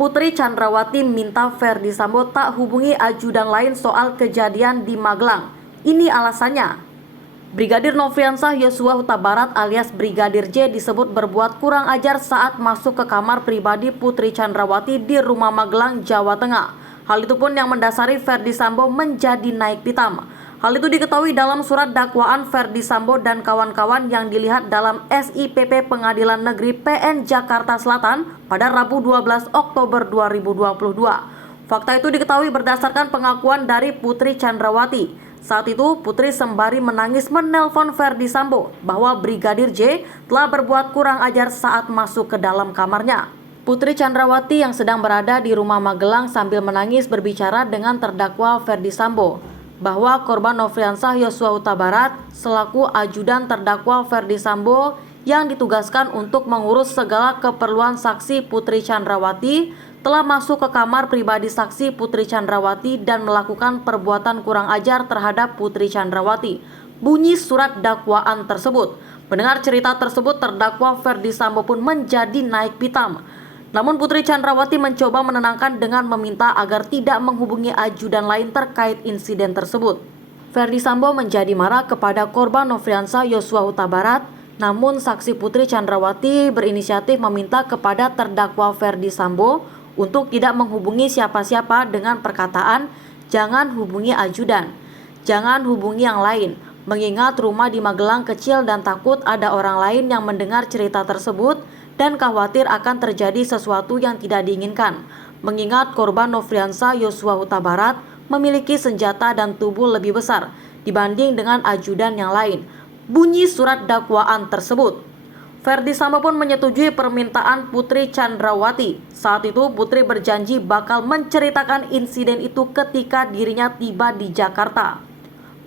Putri Chandrawati minta Ferdy Sambo tak hubungi ajudan lain soal kejadian di Magelang. Ini alasannya. Brigadir Nofriansah Yosua Huta Barat alias Brigadir J disebut berbuat kurang ajar saat masuk ke kamar pribadi Putri Chandrawati di rumah Magelang, Jawa Tengah. Hal itu pun yang mendasari Ferdy Sambo menjadi naik pitam. Hal itu diketahui dalam surat dakwaan Ferdy Sambo dan kawan-kawan yang dilihat dalam SIPP Pengadilan Negeri PN Jakarta Selatan pada Rabu 12 Oktober 2022. Fakta itu diketahui berdasarkan pengakuan dari Putri Chandrawati. Saat itu Putri sembari menangis menelpon Ferdy Sambo bahwa Brigadir J telah berbuat kurang ajar saat masuk ke dalam kamarnya. Putri Chandrawati yang sedang berada di rumah Magelang sambil menangis berbicara dengan terdakwa Ferdy Sambo bahwa korban Nofriansah Yosua Huta Barat selaku ajudan terdakwa Ferdy Sambo yang ditugaskan untuk mengurus segala keperluan saksi Putri Chandrawati telah masuk ke kamar pribadi saksi Putri Chandrawati dan melakukan perbuatan kurang ajar terhadap Putri Chandrawati. Bunyi surat dakwaan tersebut. Mendengar cerita tersebut, terdakwa Ferdy Sambo pun menjadi naik pitam. Namun Putri Chandrawati mencoba menenangkan dengan meminta agar tidak menghubungi ajudan lain terkait insiden tersebut. Ferdy Sambo menjadi marah kepada korban Nofriansah Yosua Huta Barat, namun saksi Putri Chandrawati berinisiatif meminta kepada terdakwa Ferdy Sambo untuk tidak menghubungi siapa-siapa dengan perkataan jangan hubungi ajudan, jangan hubungi yang lain, mengingat rumah di Magelang kecil dan takut ada orang lain yang mendengar cerita tersebut dan khawatir akan terjadi sesuatu yang tidak diinginkan, mengingat korban Nofriansah Yosua Huta Barat memiliki senjata dan tubuh lebih besar dibanding dengan ajudan yang lain. Bunyi surat dakwaan tersebut. Ferdy Sambo pun menyetujui permintaan Putri Chandrawati. Saat itu Putri berjanji bakal menceritakan insiden itu ketika dirinya tiba di Jakarta.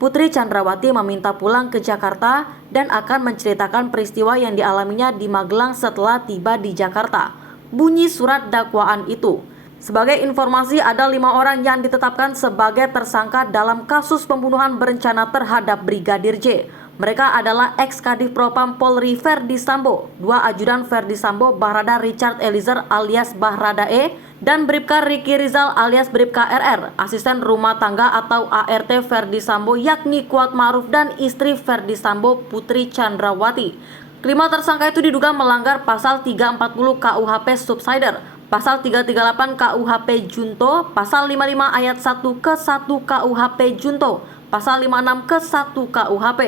Putri Chandrawati meminta pulang ke Jakarta dan akan menceritakan peristiwa yang dialaminya di Magelang setelah tiba di Jakarta. Bunyi surat dakwaan itu. Sebagai informasi, ada 5 orang yang ditetapkan sebagai tersangka dalam kasus pembunuhan berencana terhadap Brigadir J. Mereka adalah ex-Kadif Propam Polri Ferdy Sambo, 2 ajudan Ferdy Sambo Barada Richard Eliezer alias Barada E, dan Bribka Ricky Rizal alias Bribka RR, asisten rumah tangga atau ART Ferdy Sambo yakni Kuat Ma'ruf dan istri Ferdy Sambo Putri Chandrawati. Kelima tersangka itu diduga melanggar pasal 340 KUHP Subsider, pasal 338 KUHP Junto, pasal 55 ayat 1 ke 1 KUHP Junto, pasal 56 ke 1 KUHP.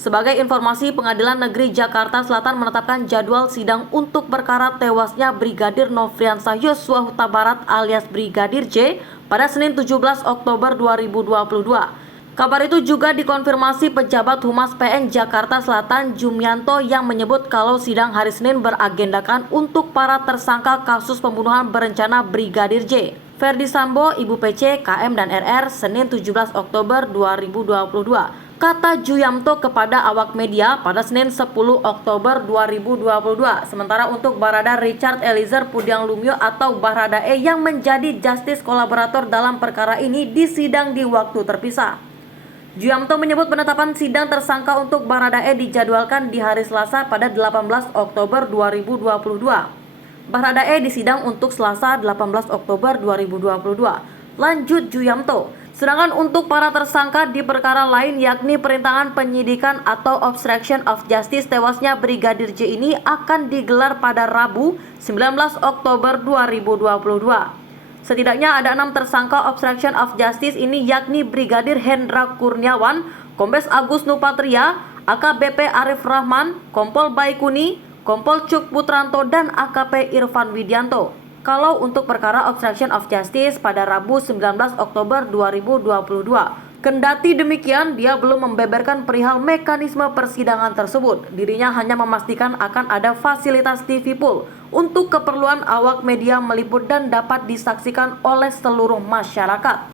Sebagai informasi, Pengadilan Negeri Jakarta Selatan menetapkan jadwal sidang untuk perkara tewasnya Brigadir Nofriansah Yosua Huta Barat alias Brigadir J pada Senin 17 Oktober 2022. Kabar itu juga dikonfirmasi pejabat Humas PN Jakarta Selatan Jumianto yang menyebut kalau sidang hari Senin beragendakan untuk para tersangka kasus pembunuhan berencana Brigadir J, Ferdy Sambo, Ibu PC, KM dan RR Senin 17 Oktober 2022. Kata Juyamto kepada awak media pada Senin 10 Oktober 2022. Sementara untuk Barada Richard Eliezer Pudiang Lumiu atau Barada E yang menjadi justice kolaborator dalam perkara ini disidang di waktu terpisah. Juyamto menyebut penetapan sidang tersangka untuk Barada E dijadwalkan di hari Selasa pada 18 Oktober 2022. Barada E disidang untuk Selasa 18 Oktober 2022. Lanjut Juyamto. Sedangkan untuk para tersangka di perkara lain yakni perintangan penyidikan atau obstruction of justice tewasnya Brigadir J ini akan digelar pada Rabu 19 Oktober 2022. Setidaknya ada 6 tersangka obstruction of justice ini yakni Brigadir Hendra Kurniawan, Kombes Agus Nupatria, AKBP Arif Rahman, Kompol Baikuni, Kompol Cuk Putranto dan AKP Irfan Widianto. Kalau untuk perkara obstruction of justice pada Rabu 19 Oktober 2022. Kendati demikian, dia belum membeberkan perihal mekanisme persidangan tersebut. Dirinya hanya memastikan akan ada fasilitas TV pool untuk keperluan awak media meliput dan dapat disaksikan oleh seluruh masyarakat.